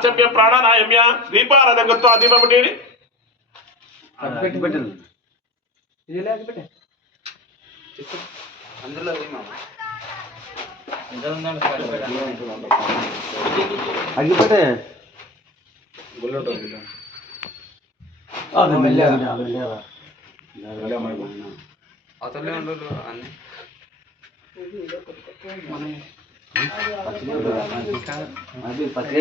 ఆచమ్య ప్రాణానాయమ్య దీపారాధన కృత్వా దీపం పెట్టండి అందులో అగ్గిపెట్టే అతలే ఉండదు అన్ని అది పచ్చి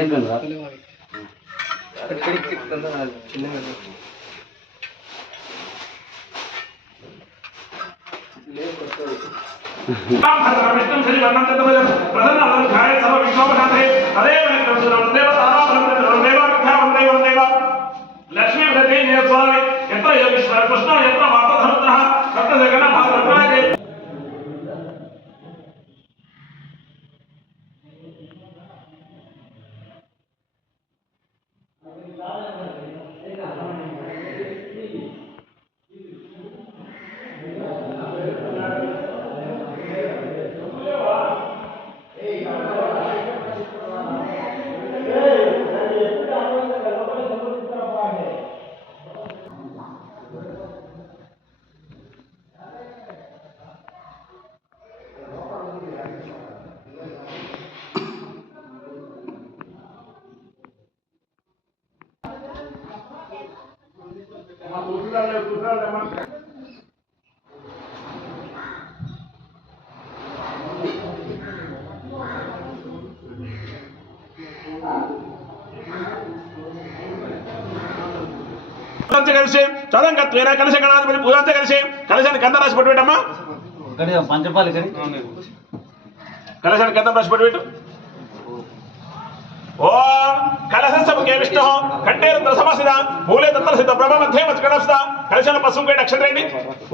లక్ష్మీ స్వామి ఎత్ర యోగేశ్వర కృష్ణ ఎత్ర వార్తధనుత్ర సప్త జగన్న భారత కలిసి చదంగత్వేన కలిసి గణాధిపతి పూజంతా కలిసి కలిసాన్ని గంధం రాసి పట్టు పెట్టమ్మా పంచపాలి కలశాన్ని గంధం రాసి పట్టు పెట్టు ఓం కలశముఖే విష్ణు కంఠే రుద్ర సమసిద మూలే తత్రసిద్ధ బ్రహ్మ మధ్యే మత్కడస్త కలశాన్ని పసుపు నక్షత్రేణి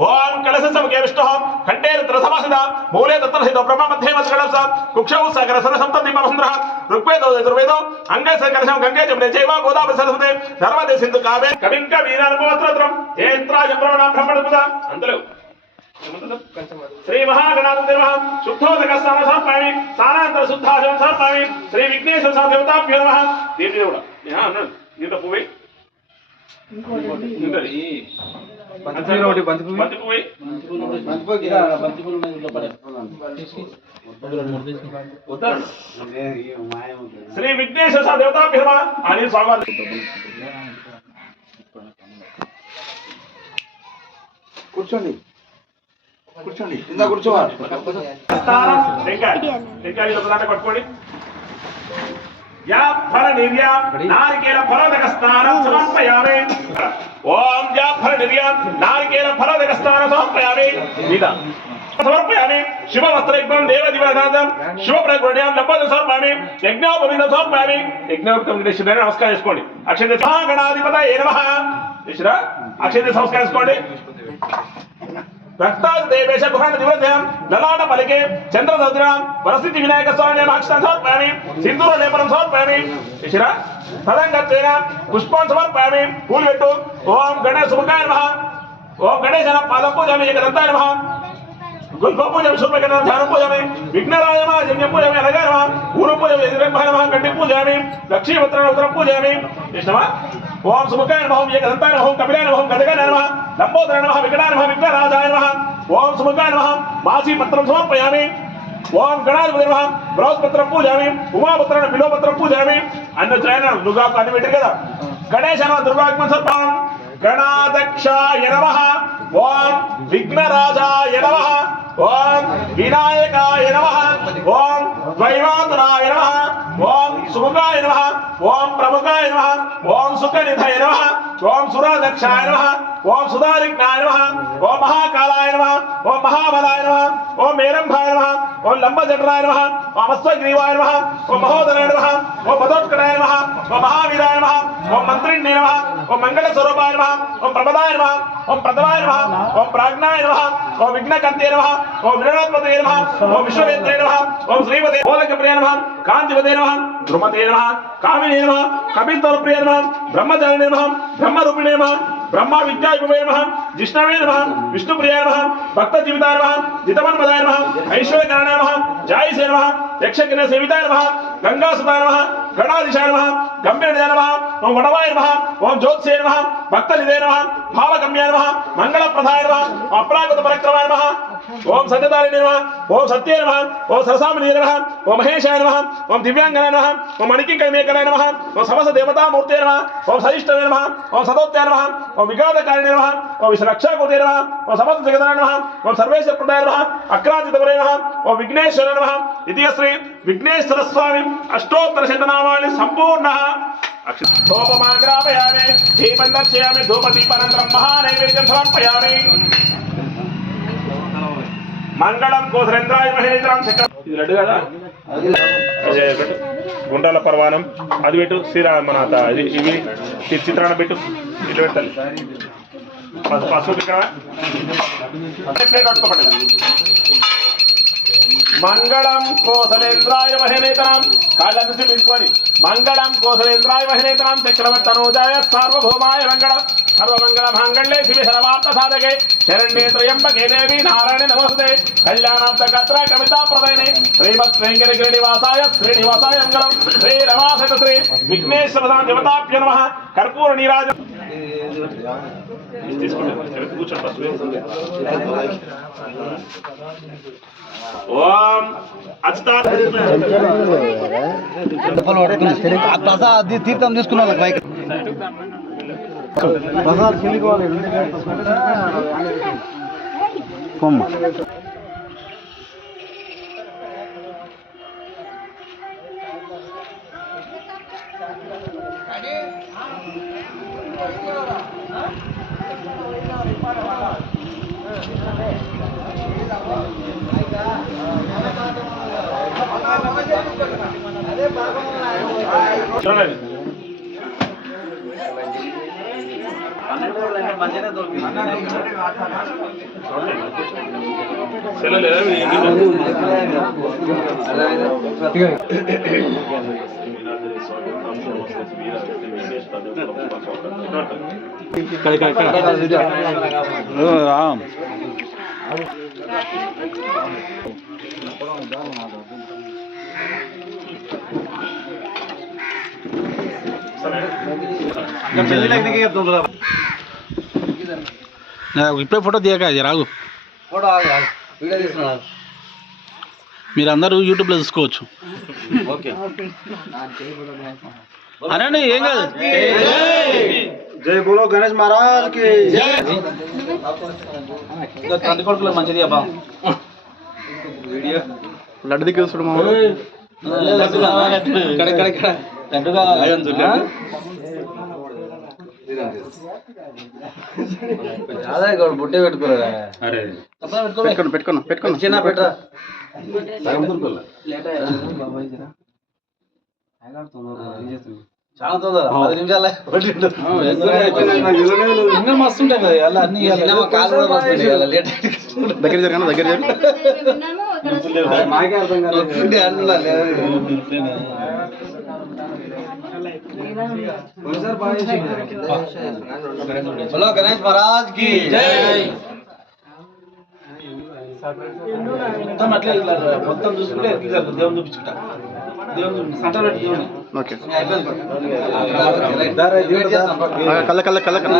ఓం కలశముఖే విష్ణు కంఠే రుద్ర సమసిద మూలే తత్రసిద్ధ బ్రహ్మ మధ్యే మత్కడస్త కుక్షౌ సకర సరసంత దీపవసుంద్ర ఋగ్వేదో యజుర్వేదో అంగే కలశం గంగే జమునే చైవ గోదావరి సరస్వతి నర్మదే సింధు కావే కవిం కవీనానుభవత్రం జయంత్రాయ బ్రహ్మణ బ్రహ్మణపుద అందులో శ్రీ మహాగణాధిపతి నమః శుద్ధోదక స్నాన సమర్పయామి స్నానానంతర శుద్ధాచరణ సమర్పయామి శ్రీ విఘ్నేశ్వర దేవతాభ్యో నమః దీన్ని కూడా అన్నాడు దీంట్లో పువ్వు శ్రీ విఘ్నేశ్వర దేవతాభ్యో నమః అని స్వాగతం కూర్చోండి కూర్చోండి కింద కూర్చోవాలి పట్టుకోండి యా ఫల నిర్య నారికేల ఫలోదక స్నానం సమర్పయామి ఓం యా ఫల నిర్య నారికేల ఫలోదక స్నానం సమర్పయామి నీదా సమర్పయామి శివ వస్త్రయుగ్మం దేవదివనాదం శివ ప్రగ్రహ్యం లంబోదం సమర్పయామి యజ్ఞోపవీతం సమర్పయామి యజ్ఞోపవీతం దేశుడైన నమస్కారం చేసుకోండి అక్షయ మహాగణాధిపతయే నమః దేశుడా అక్షయ సంస్కారం చేసుకోండి రక్తాదేవేశ గుహాన దివ్రధ్యాం లలాట పలికే చంద్రదద్రాం వరసిద్ధి వినాయక స్వామి అక్షరం సమర్పయామి సింధూర లేపనం సమర్పయామి శిశిర తదంగత్వేన పుష్పాన్ సమర్పయామి పూలు పెట్టు ఓం గణేశ సుముఖాయ నమః ఓం గణేశన పాదం పూజామి ఏకదంతాయ నమః గోపూజామి శుభ్రకరణ ధ్యానం పూజామి విఘ్నరాయ నమః జన్య పూజామి అనగా నమః ఊరు పూజామి ఎదురంభాయ నమః గంటి పూజామి లక్ష్మీపత్ర ఉత్తరం పూజామి కృష్ణమా ఓం సుముఖాయ నమః ఓం ఏకదంతాయ నమః ఓం కపిలాయ నమః ఓం గజగాయ నమః లంబోదరాయ నమః వికటాయ నమః విఘ్నరాజాయ నమః ఓం సుముఖాయ నమః మాసీ పత్రం సమర్పయామి ఓం గణాధిపతి నమః బృహస్పత్రం పూజామి ఉమాపత్రం బిలోపత్రం పూజామి అన్న శ్రేణ దుర్గాకు అన్ని పెట్టారు కదా గణేశ నమః దుర్గాత్మ సర్పం గణాధ్యక్షాయ నమః ఓం విఘ్నరాజాయ నమః ఓం వినాయకాయ నమః ఓం ద్వైవాతురాయ నమః ఓం సుముఖాయ నమః ఓం ప్రముఖాయ నమః ఓం సుఖనిధయ నమః ఓం సురాధ్యక్షాయ నమః ఓం సుధారిఘ్నాయ నమః ఓం మహాకాలాయ నమః ఓం మహాబలాయ నమః ఓం మేరంభాయ నమః ఓం లంబజఠరాయ నమః ఓం అశ్వగ్రీవాయ నమః ఓం మహోదరాయ నమః ఓం మధోత్కటాయ నమః ఓం మహావీరాయ నమః ఓం మంత్రిణ్యే నమః ఓం మంగళ స్వరూపాయ నమః ఓం ప్రమదాయ నమః ఓం ప్రథమాయ నమః ఓం ప్రాజ్ఞాయ నమః ఓం విఘ్నకంతే నమః ఓం వినోత్పతయే నమః ఓం విశ్వవేత్రే నమః ఓం శ్రీమతే బోధకప్రియ నమః కాంతివతే నమః ధ్రుమతే నమః కామినే నమః కపితోప్రియ నమః బ్రహ్మచారిణే నమః బ్రహ్మరూపిణే నమః ब्रह्मा विद्या विभवे नमः जिष्णवे नमः विष्णुप्रियाय नमः भक्त जीविताय नमः जितमन्मदाय नमः ऐश्वर्यकारणाय नमः जायसे नमः यक्षकिरण सेविताय नमः गंगासुताय नमः गणाधीशाय नमः गंभीरनिधाय नमः ओम वडवाय नमः ओम ज्योत्से नमः भक्तनिधे नमः भावगम्याय नमः मंगलप्रदाय नमः अपरागत पराक्रमाय नमः ओम सत्यदारिणे नमः ओम सत्ये नमः ओम सरसामिने नमः ओम महेशाय नमः ओम दिव्यांगनाय नमः ओम मणिकिंकमेकनाय नमः ओम समस्त देवता मूर्ते नमः ओम सहिष्ठवे नमः ओम सदोत्याय नमः ओम विघातकारिणे नमः ओम विश्वरक्षाकृते नमः ओम समस्त जगदाय नमः ओम सर्वेश्वरप्रदाय नमः अक्रांतितवरे नमः ओम विघ्नेश्वर नमः इति श्री विघ्नेश्वर स्वामी अष्टोत्तर शतनामानि संपूर्णः धूपमाग्रापयामि दीपं दर्शयामि धूपदीपानन्तरं महानैवेद्यं समर्पयामि మంగళం కోసరేంద్రాయ మహేంద్రాం చక్రం ఇది లడ్డు కదా అదే పెట్టు గుండాల పర్వాణం అది పెట్టు శ్రీరామనాథ ఇది ఇవి చిత్రాన పెట్టు ఇల్లు పెట్టాలి పసుపు ఇక్కడ ప్లేట్ పట్టుకోపండి మంగళం కోసలేంద్రాయ మహేనేతరాం కాళ్ళ నుంచి పిలుచుకొని మంగళం కోసలేంద్రాయ మహేనేతరాం చక్రవర్తనోజాయ సార్వభౌమాయ మంగళం सर्वमंगल मांगल्ये शिवे सर्वार्थ साधके शरण्ये त्र्यंबके देवी नारायणे नमस्ते कल्याणाब्धगात्रा कविता प्रदायिने श्रीमत् वेंकटगिरिनिवासाय श्रीनिवासाय मंगलम श्री रमासत श्री विघ्नेश्वरदान देवताभ्यो नमः कर्पूर नीराज ओम अच्युता ప్రసాద్ తీర్థం తీసుకున్నాను బైక్ ప్రసాద్ చెల్లికోవాలి కొమ్మ ఇప్పుడే ఫోటో దిగాక రాగు ఫోటో వీడియో తీసుకున్నాను మీరు అందరూ యూట్యూబ్లో చూసుకోవచ్చు ఓకే అనండి ఏం కాదు జై బోలో గణేష్ మహారాజ్ కి తండ్రి కొడుకులో మంచిది అబ్బా వీడియో లడ్డు దిక్కు చూడు మా బుట్టే పెట్టుకోరా పెట్టుకున్నా చిన్న పెట్టరా చాలా తొందర 10 నిమిషాలే ఇంకా మస్తు ఉంటాయి కదా అలా అన్ని దగ్గర జరగండి దగ్గర నాకే అర్థం కాదు बोलो गणेश महाराज की जय మొత్తం అట్లా ఇట్లా మొత్తం చూసుకుంటే దేవుని చూపించుకుంటా దేవుని సంట పెట్టి దేవుని ఓకే కళ్ళ కళ్ళ కళ్ళ కళ్ళ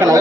కళ్ళ